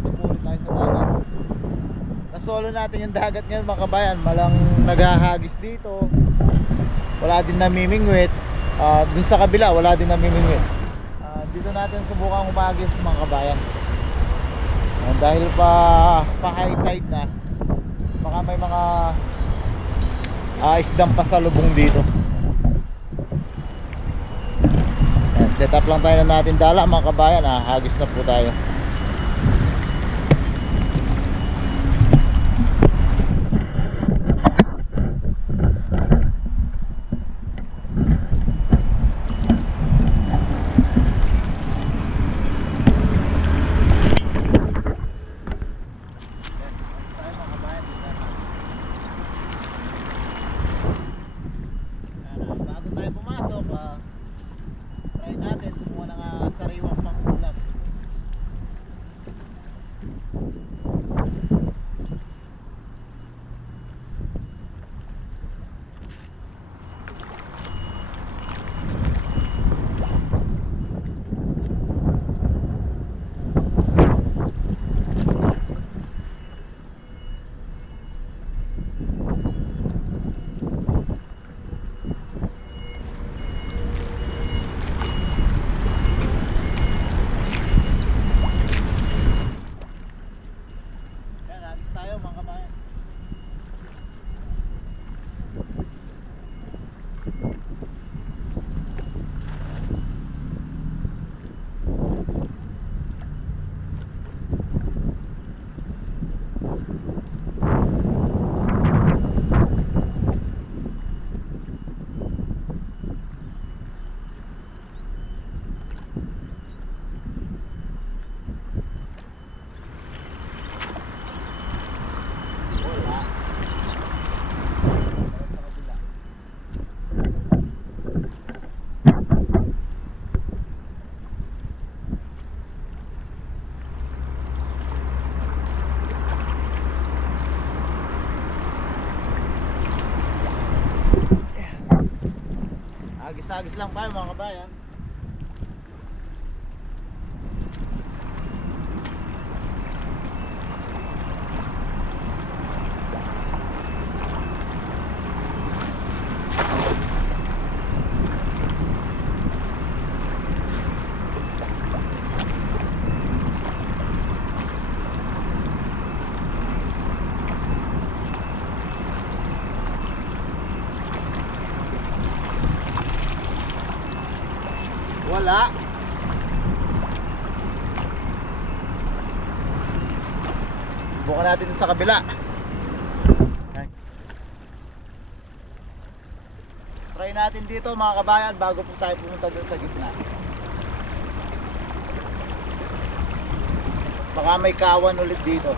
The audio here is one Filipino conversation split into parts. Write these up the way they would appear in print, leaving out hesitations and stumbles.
nandito po ulit tayo sa dagat. Nasolo natin yung dagat ngayon mga kabayan. Malang naghahagis dito, wala din namimingwit. Dun sa kabila wala din namimingwit. Dito natin subukan humagis mga kabayan. Dahil pa high tide na, baka may mga isdang pasalubong dito. Set up lang tayo na natin dala mga kabayan. Hagis na po tayo. Agis lang tayo mga kabayan. Wala. Subukan natin sa kabila. Try natin dito mga kabayan bago po tayo pumunta dun sa gitna. Baka may kawan ulit dito.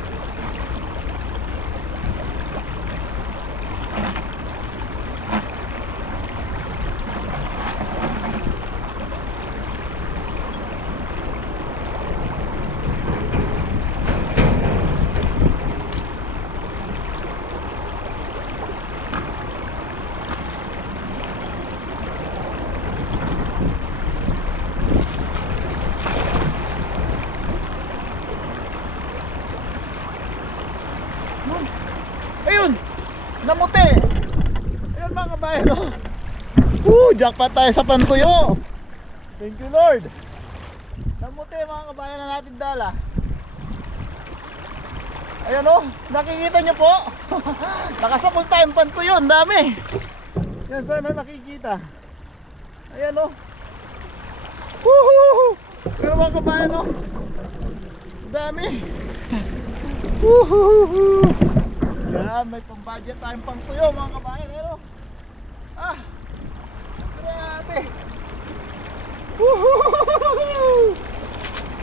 Ayun, namuti. Ayun mga kabayan, jackpot tayo sa pantuyo. Thank you Lord. Namuti mga kabayan na natin dala. Ayan nakikita nyo po. Nakasapol tayong pantuyo, ang dami. Yan sana nakikita. Ayan Woohoo! Pero mga kabayan dami. Woohoo! Yan, may pang-budget tayong pang-tuyo mga kabayan. Grabe. Woohoo!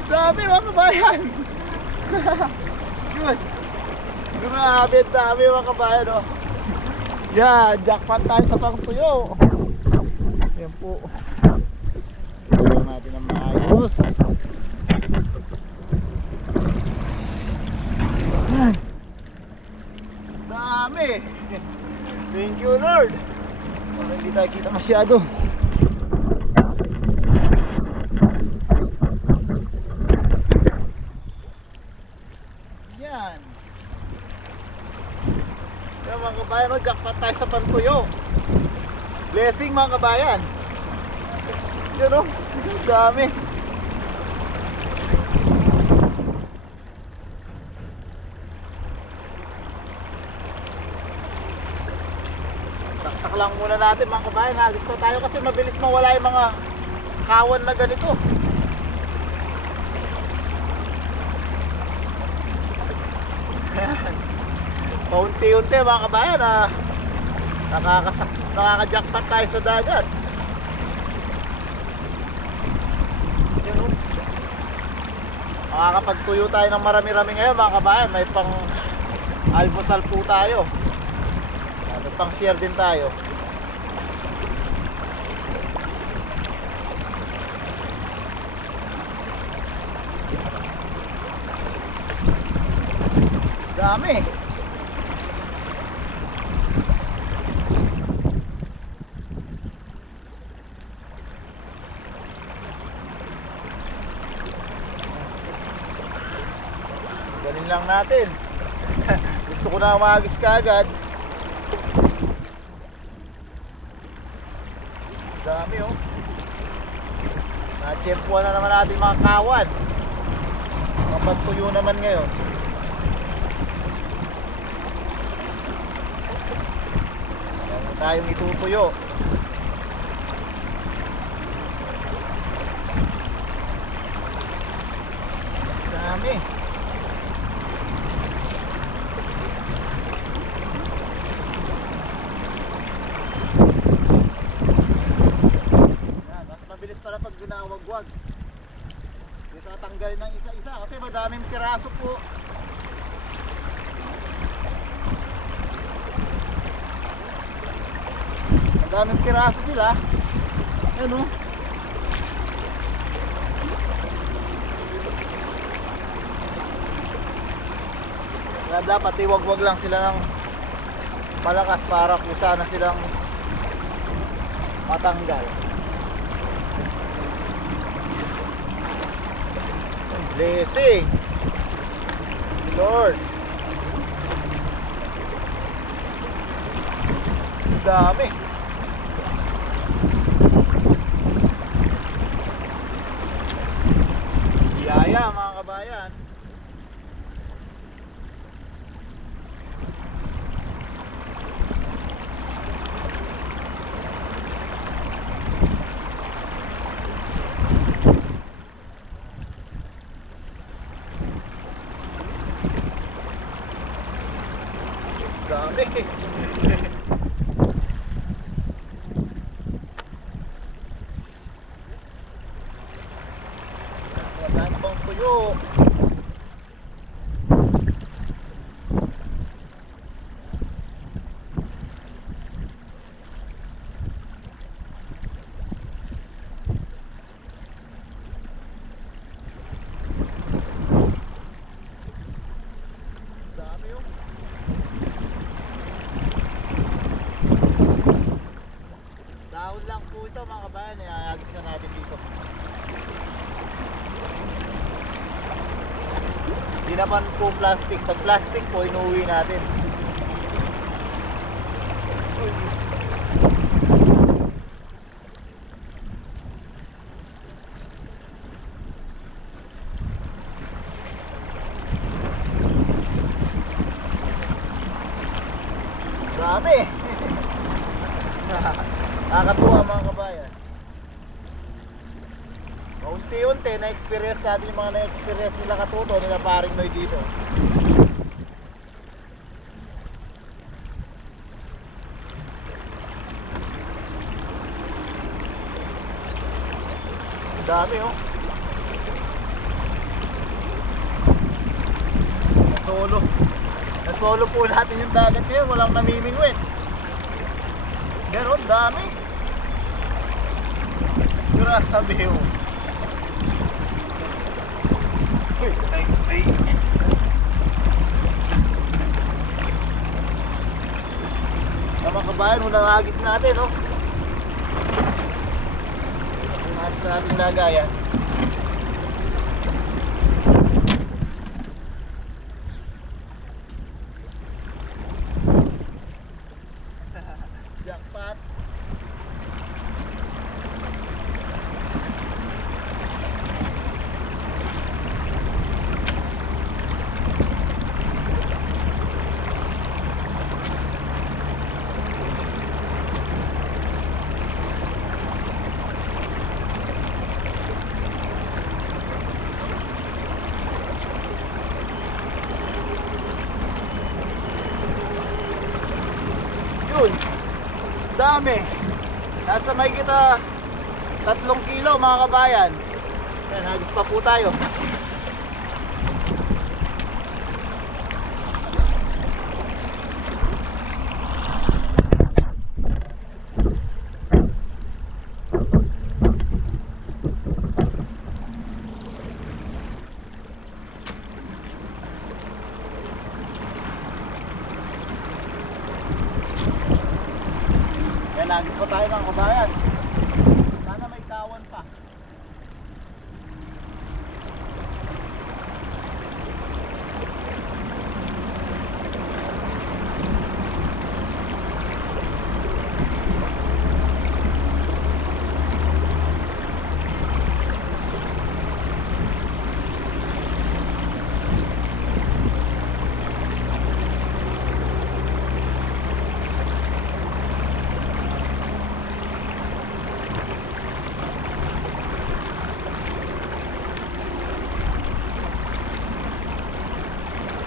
Dami mga kabayan. Good. Grabe, dami mga kabayan Yan, jackpot tayo sa pang-tuyo. Yan po. Tignan natin ang maayos. Yan. Dami. Thank you Lord. Hindi tayo kita masyado. Yan. Yan mga kabayan, oh, jackpot tayo sa pantuyo. Blessing mga kabayan. Yan o, ang dami. Taktak lang muna natin mga kabayan. Hagis pa tayo kasi mabilis mawala yung mga kawan na ganito. Paunti-unti mga kabayan, nakaka-jackpot tayo sa dagat. Yan, oh. Makakapagtuyo tayo ng marami-rami ngayon mga kabayan. May pang almusal po tayo. May pang share din tayo. Dami. Galing lang natin. Gusto ko na umagis kaagad. Dami oh. Na-tsempuan na naman natin mga kawan. Kapagtuyo naman ngayon. Meron tayong itutuyo. Dami. Para pag ginawagwag isa tanggalin ng isa-isa kasi madaming piraso po. Madaming piraso sila. Ayan o. Kaya dapat iwagwag lang sila ng malakas para kusa na silang matanggal. Blessing Lord. Dami. Biyaya mga kabayan. Dami. Dami bang tuyo. Dami yun. Dahon lang po ito mga kabayan, iayagis na natin dito. Hindi naman po plastic. Pag plastic po, inuwi natin. Dami. Nakakatuwa mga kabayan. Unti-unti na-experience natin yung mga na-experience nila Katuto, nila paring Noy dito. Dami oh. Nasolo po natin yung dagat ngayon, walang namimingwit. Meron, dami. Grabe oh. Ay. Mga kabayan, unang agis natin oh. At sa ating lagayan. Yun. Dami. Nasa may kita 3 kilo mga kabayan. Yan, hagis pa po tayo. Nagis pa tayo ng kabayan. Sana may kawan pa.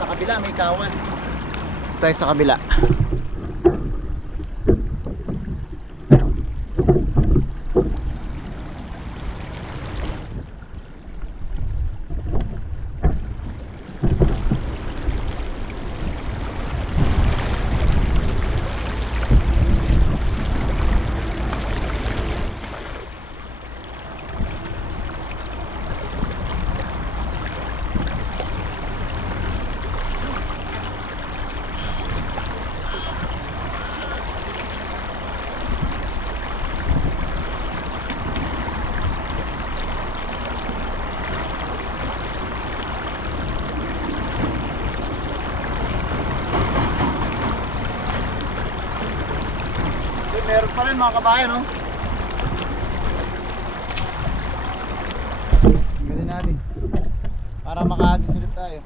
Sa kabila may kawan. Tayo sa kabila. Meron pa rin mga kabayan, no? Ganun natin para makahagis ulit tayo.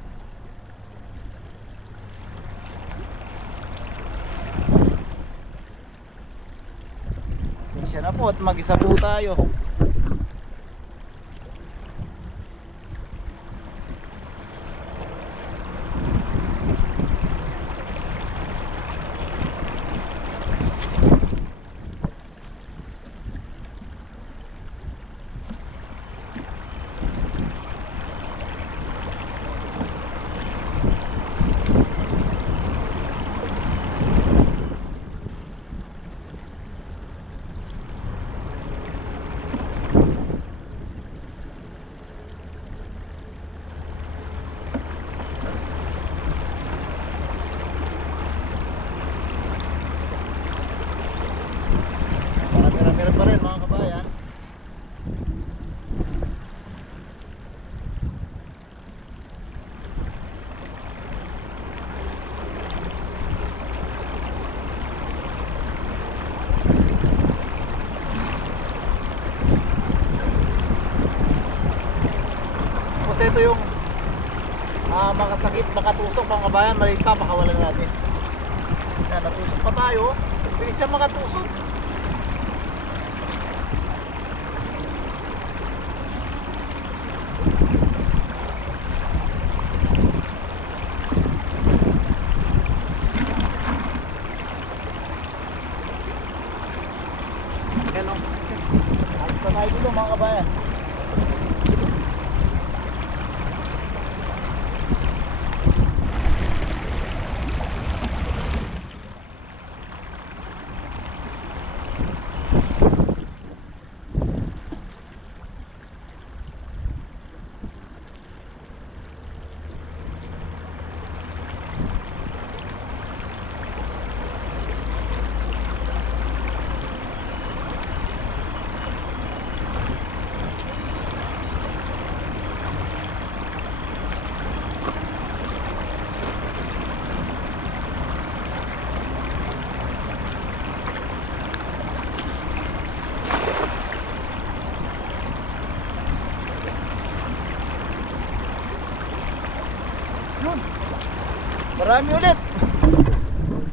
Pasensya na po at mag-isa po tayo. Meron pa rin mga kabayan. Tapos ito yung makasakit, makatusok mga kabayan. Maliit pa, pakawalan natin. Yan, natusok pa tayo. Bilis siya makatusok. Yan o. Alis pa tayo dito mga kabayan. Yun. Marami ulit.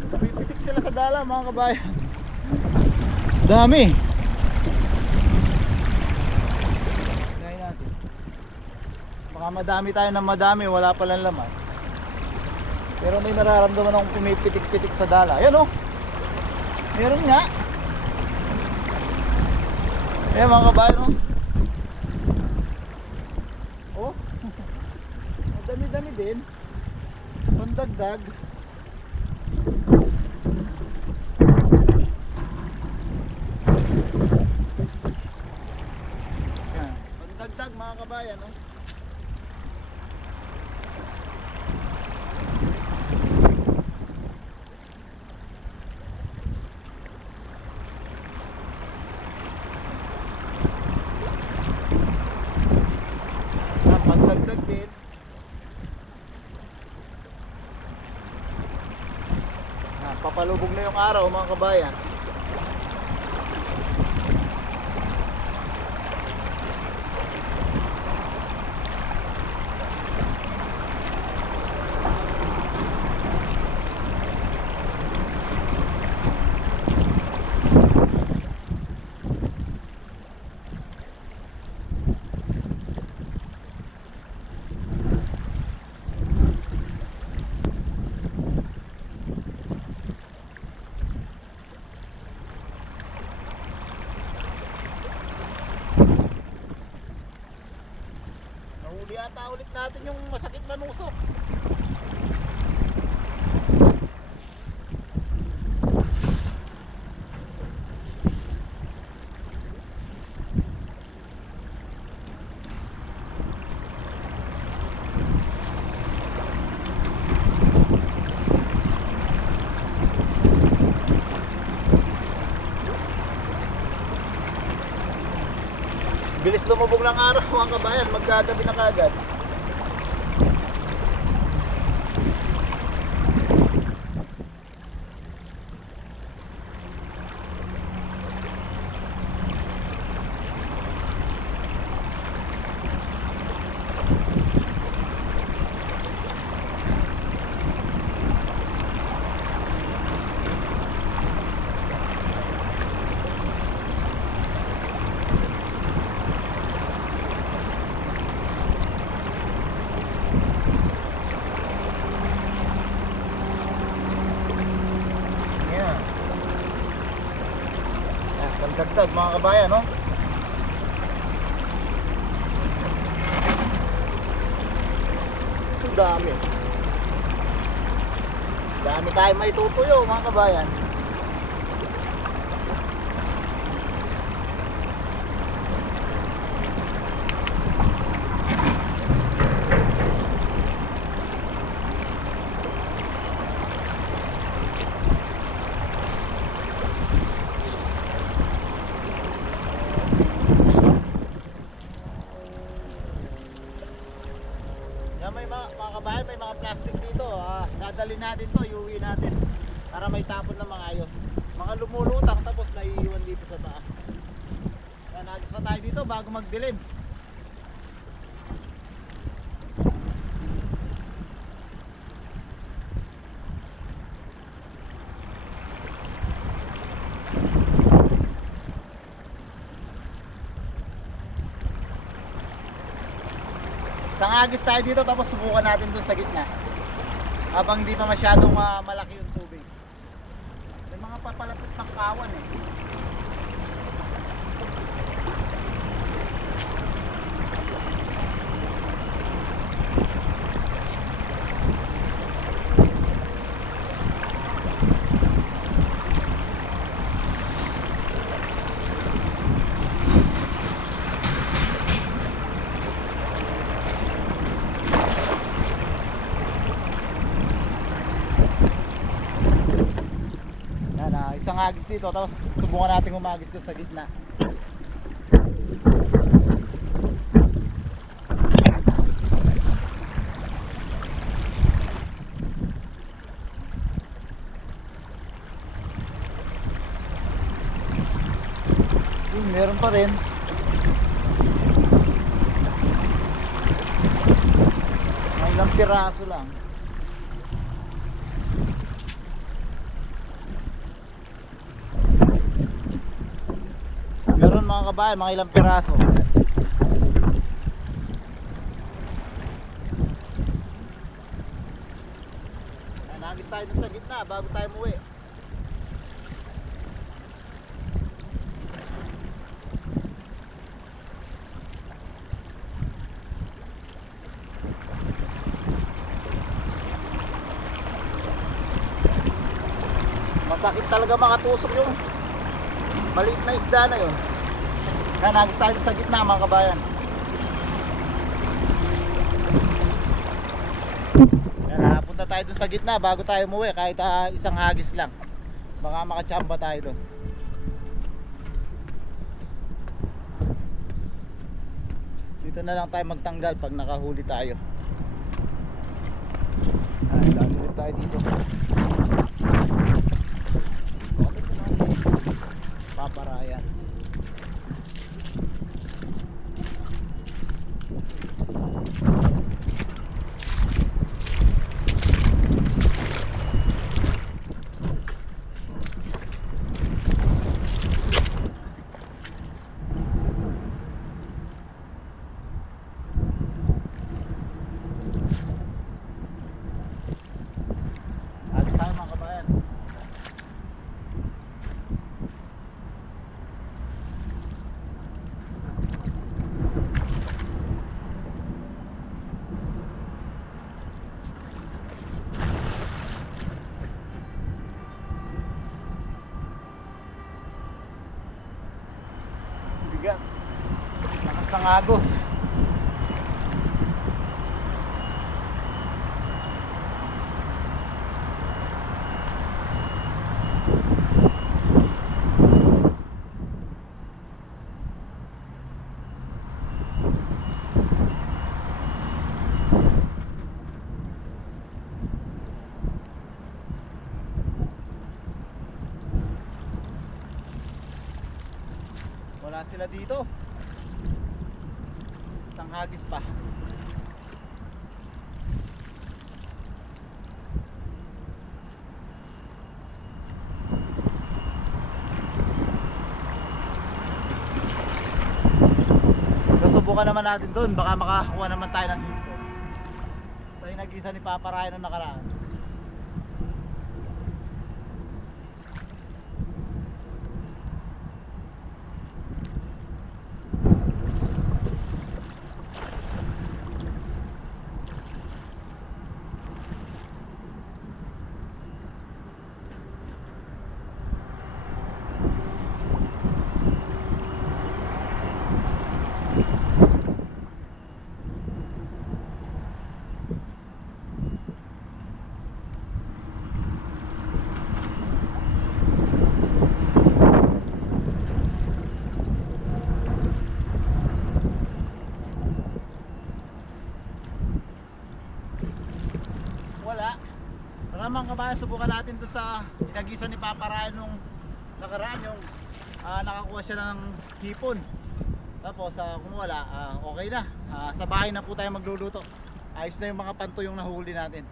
Pipitik sila sa dala mga kabayan. Dami. Kaya natin. Baka madami tayo ng madami, wala palang laman. Pero may nararamdaman akong pumipitik-pitik sa dala. Ayan o. Meron nga. Ayan mga kabayan, oh. Oh. Ang dami-dami din. Pandagdag. Yan. Pandagdag mga kabayan, oh. Pagdagdag din. Papalubog na yung araw mga kabayan. Nahuli ata ulit natin yung masakit na nusok. Bilis lumubog ng araw mga kabayan, magkagabi na kagad. Pagdagdag mga kabayan, no? Ang dami. Dami tayo may tutuyo mga kabayan. May mga kabayan, may mga plastic dito. Dadalhin natin to, iuwi natin para may tapon na maayos. Mga lumulutang tapos naiiwan dito sa taas. Yan, nagis pa tayo dito bago magdilim. Sangagis tayo dito tapos subukan natin dun sa gitna habang hindi pa masyadong malaki yung tubig. May mga papalapit pang kawan eh. Isang agis dito tapos subukan natin umagis doon sa gitna. Meron pa rin. May ilang piraso lang. Meron mga kabayan, mga ilang piraso. Nagis tayo dun sa gitna bago tayo muwi. Masakit talaga makatusok yung maliit na isda na yun. Kaya nagis tayo sa gitna mga kabayan. Kaya napunta tayo dun sa gitna bago tayo umuwi, kahit isang hagis lang. Baka makachamba tayo dun. Dito na lang tayo magtanggal pag nakahuli tayo. Ay, dami ulit tayo dito. Paparayan. Agis tayo mga kabayan. Bigat. Lakas ng agos. Wala sila dito. Isang hagis pa. Subukan naman natin doon, baka makakuha naman tayo ng hipon. Ito yung nag-isa ni Papa Ryan nung nakaraan. Wala. Tara mga kabayan, subukan natin doon sa inagisan ni Papa Ryan nung nakaraan, yung nakakuha siya ng hipon. Tapos kung wala, okay na. Sa bahay na po tayo magluluto. Ayos na yung mga panto yung nahuli natin.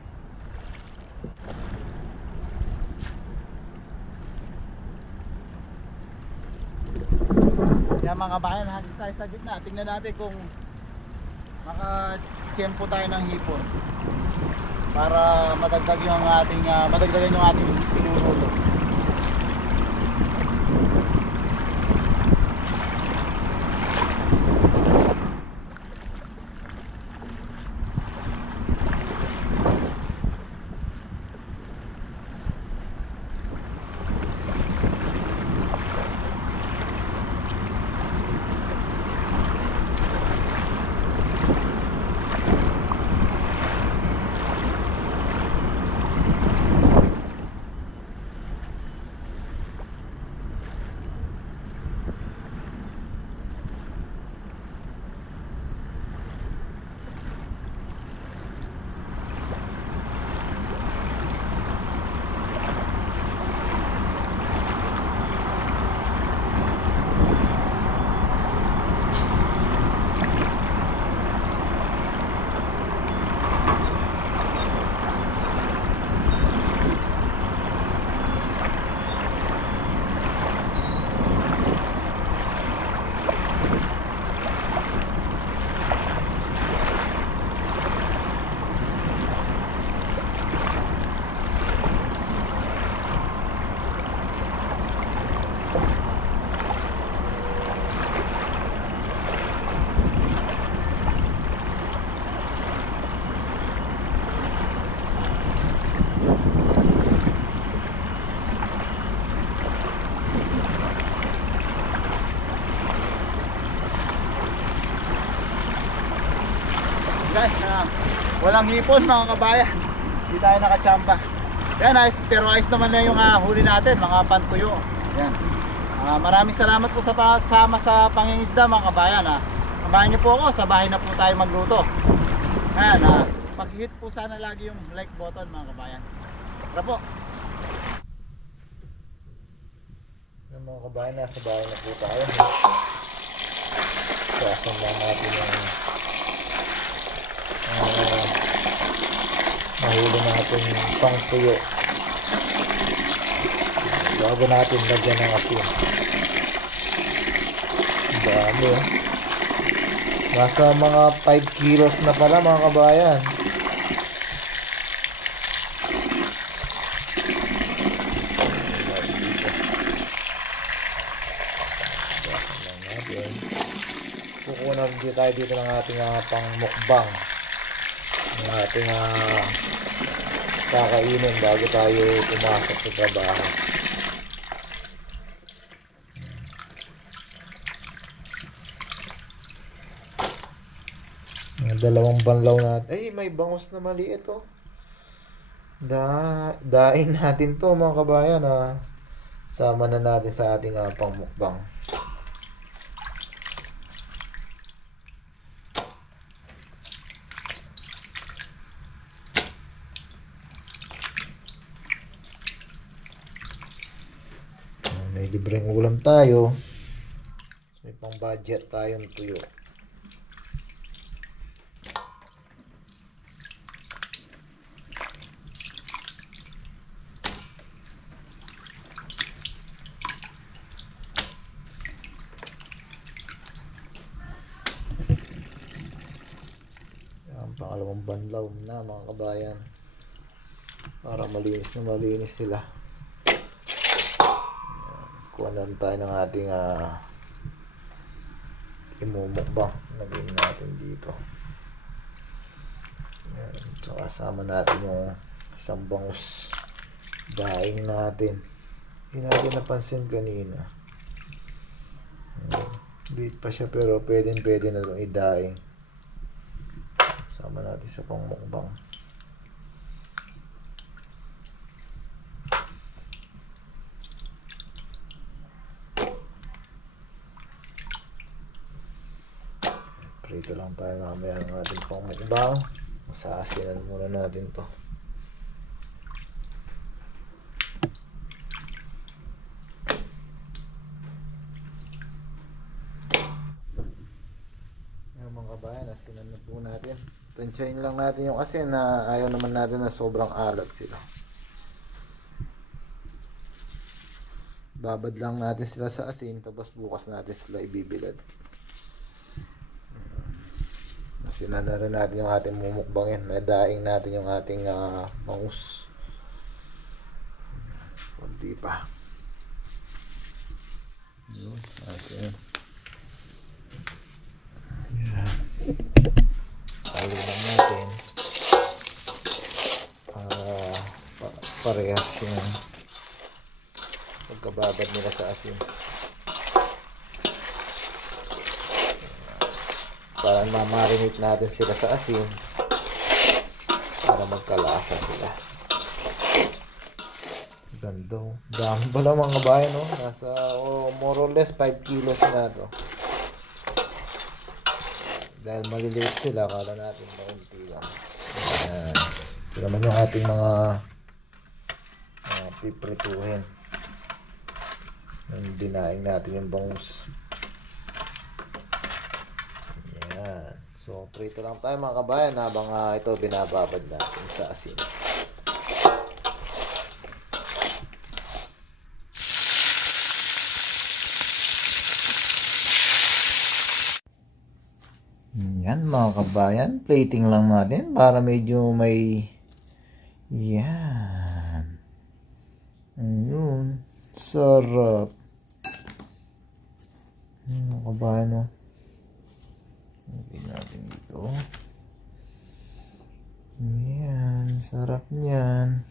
Kaya mga kabayan, hagis tayo sa gitna. Tingnan natin kung maka-tiyempo tayo ng hipon para madagdag yung ating madagdagan yung ating pinuluto. walang hipon mga kabayan. Hindi tayo nakachamba. Yan, pero ayos naman na yung huli natin, mga pantuyo. Yan. Maraming salamat po sa pasama sa pangingisda mga kabayan. Samahan niyo po ako, sa bahay na po tayo magluto. Ayan, pag-hit po sana lagi yung like button mga kabayan. Tara po. Yung mga kabayan, nasa bahay na po tayo. Kasan lang natin yung mahuli natin pang tuyo. Bago natin lagyan ng asin. Dami oh. Nasa mga 5 kilos na pala mga kabayan. Kukunan din tayo dito ng ating pang mukbang. Ng ating kakainin bago tayo pumasok sa trabaho. Dalawang banlaw natin. Ay, may bangus na maliit oh. Daing natin to mga kabayan. Sama na natin sa ating pangmukbang. May libreng ulam tayo. May pang budget tayong tuyo. Pangalawang banlaw na mga kabayan para malinis sila. Kuha na rin tayo ng ating imumukbang. Lagyan natin dito. Ayan. So kasama natin yung isang bangus daing natin. Hindi natin napansin kanina. Liit pa siya pero pwede na itong idaing. Sama natin sa pangmukbang. Prito lang tayo mamaya ng ating pangmukbang. Masaasinan muna natin to. Ayan mga kabayan, asinan na po natin. Tansyahin lang natin yung asin na ayaw naman natin na sobrang alat sila. Babad lang natin sila sa asin tapos bukas natin sila ibibilad. Asinan na rin natin yung ating mumukbangin. Nadaing natin yung ating bangus. Kunti pa. Asin. Ayan. Halo lang natin parehas yung pagkababad nila sa asin para mamarinate natin sila sa asin para magkalasa sila. Ganda, dami pala mga bayan no? Nasa more or less 5 kilos na to. Dahil maliliit sila, akala natin maunti lang. Ito naman yung ating mga piprituhin. Yung dinaing natin yung bangus. Ayan. So, prito lang tayo mga kabayan habang ito binababad natin sa asin. Yan mga kabayan, plating lang natin para medyo may yan. Ayun, sarap. Mga kabayan o. Lagyan natin dito. Yan, sarap niyan.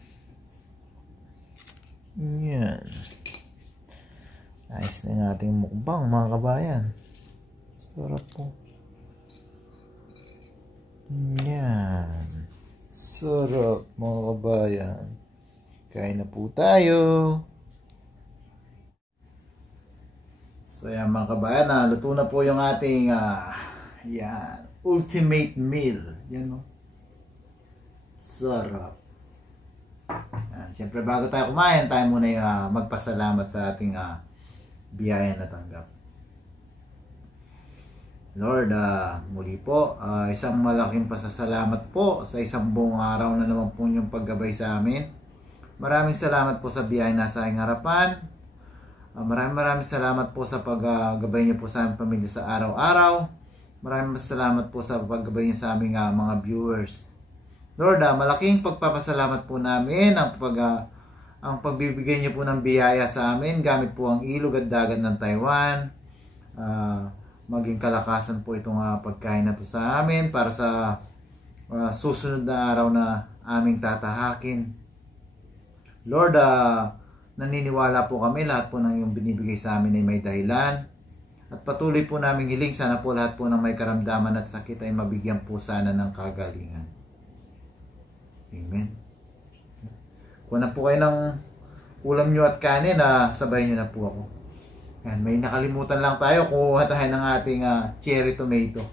Yan. Ayos na yung ating mukbang mga kabayan. Sarap po. Yan. Sarap mga kabayan. Kain na po tayo. So yan mga kabayan, luto na po yung ating yan, ultimate meal. Yan o. Sarap. Yan. Siyempre bago tayo kumain, tayo muna yung magpasalamat sa ating biyaya na tanggap. Lord, muli po, isang malaking pasasalamat po sa isang buong araw na naman po yung paggabay sa amin. Maraming salamat po sa biyaya na sa aking harapan. Maraming salamat po sa paggabay niyo po sa aming pamilya sa araw-araw. Maraming salamat po sa paggabay niyo sa aming mga viewers. Lord, malaking pagpapasalamat po namin ang pagbibigay niyo po ng biyaya sa amin gamit po ang ilog at dagat ng Taiwan. Maging kalakasan po itong pagkain na to sa amin para sa susunod na araw na aming tatahakin. Lord, naniniwala po kami lahat po ng iyong binibigay sa amin ay may dahilan. At patuloy po namin hiling sana po lahat po ng may karamdaman at sakit ay mabigyan po sana ng kagalingan. Amen. Kung na po kayo ng ulam nyo at kanin, sabayin nyo na po ako. Yan, may nakalimutan lang tayo. Kuha tayo ng ating cherry tomato.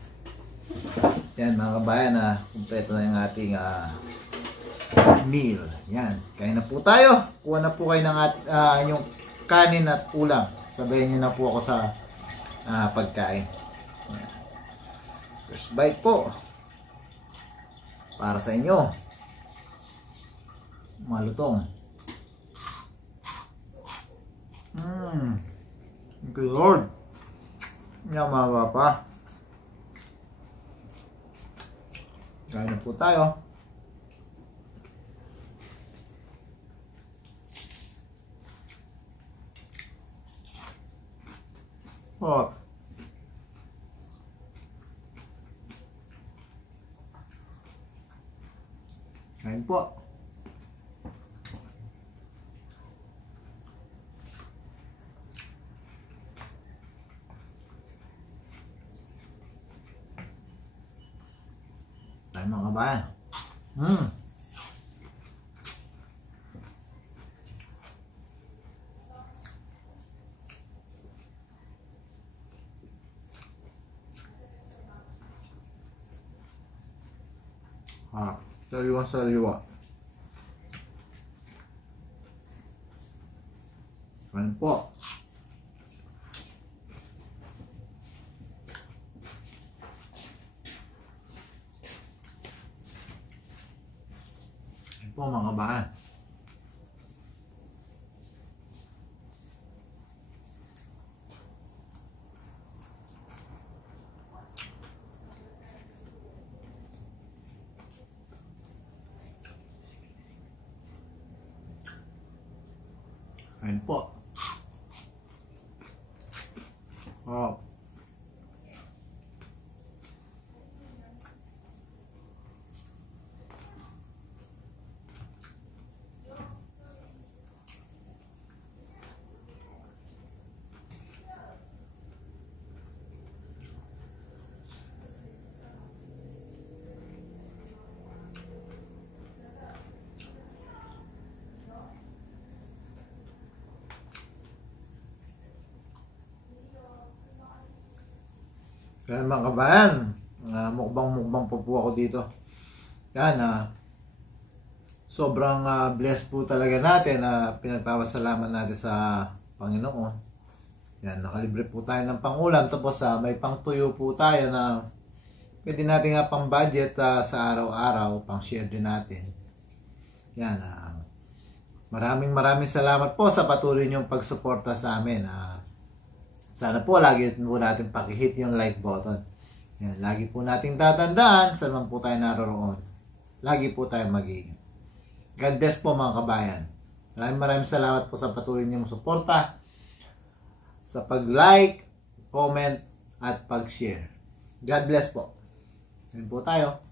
Yan mga kabayan, kumpleto na yung ating meal. Yan, kain na po tayo. Kuha na po kayo ng inyong kanin at ulam. Sabayin nyo na po ako sa pagkain. Yan. First bite po. Para sa inyo. Malutong. Thank you Lord. Yan mga papa. Kain na po tayo. Oh. Kain po. Kain mga kabayan. Sariwa. Kain po. Kain po mga kabahan. Kain po. Oh. Kaya mga kabayan, mukbang po ako dito. Yan, sobrang blessed po talaga natin na pinagpapasalamat natin sa Panginoon. Yan, nakalibre po tayo ng pangulam. Tapos may pangtuyo po tayo na pwede natin pang budget sa araw-araw, pang share din natin. Yan, maraming salamat po sa patuloy niyong pagsuporta sa amin. Sana po lagi po natin pakihit yung like button. Yan, lagi po nating tatandaan saan man po tayo naroon. Lagi po tayo mag-iingat. God bless po mga kabayan. Maraming salamat po sa patuloy niyong suporta, sa pag-like, comment, at pag-share. God bless po. Yan po tayo.